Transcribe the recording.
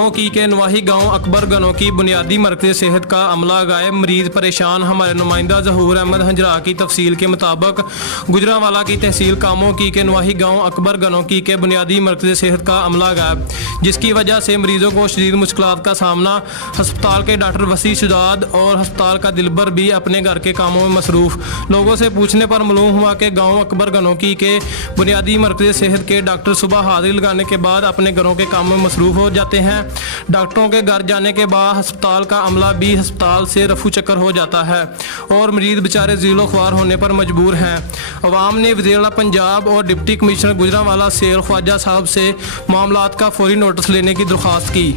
कामों के नवाही गांव अकबर गनों की बुनियादी मरकज़ सेहत का अमला गायब, मरीज परेशान। हमारे नुमाइंदा ज़हूर अहमद हंजरा की तफसील के मुताबिक गुजरांवाला की तहसील कामों के नवाही गांव अकबर गनों की के बुनियादी मरकज़ सेहत का अमला गायब, जिसकी वजह से मरीजों को शदीद मुश्किलात का सामना। हस्पताल के डॉक्टर वसी शुजात और हस्पताल का दिलबर भी अपने घर के कामों में मसरूफ़। लोगों से पूछने पर मालूम हुआ कि गाँव अकबर गनों की के बुनियादी मरकज़ सेहत के डॉक्टर सुबह हाजिरी लगाने के बाद अपने घरों के कामों में मसरूफ़ हो जाते हैं। डॉक्टरों के घर जाने के बाद अस्पताल का अमला भी अस्पताल से रफू चक्कर हो जाता है और मरीज बेचारे ज़ीलो ख्वार होने पर मजबूर हैं। अवाम ने वज़ीर-ए-आला पंजाब और डिप्टी कमिश्नर गुजरांवाला सेल ख्वाजा साहब से मामलात का फौरी नोटिस लेने की दरख्वास्त की।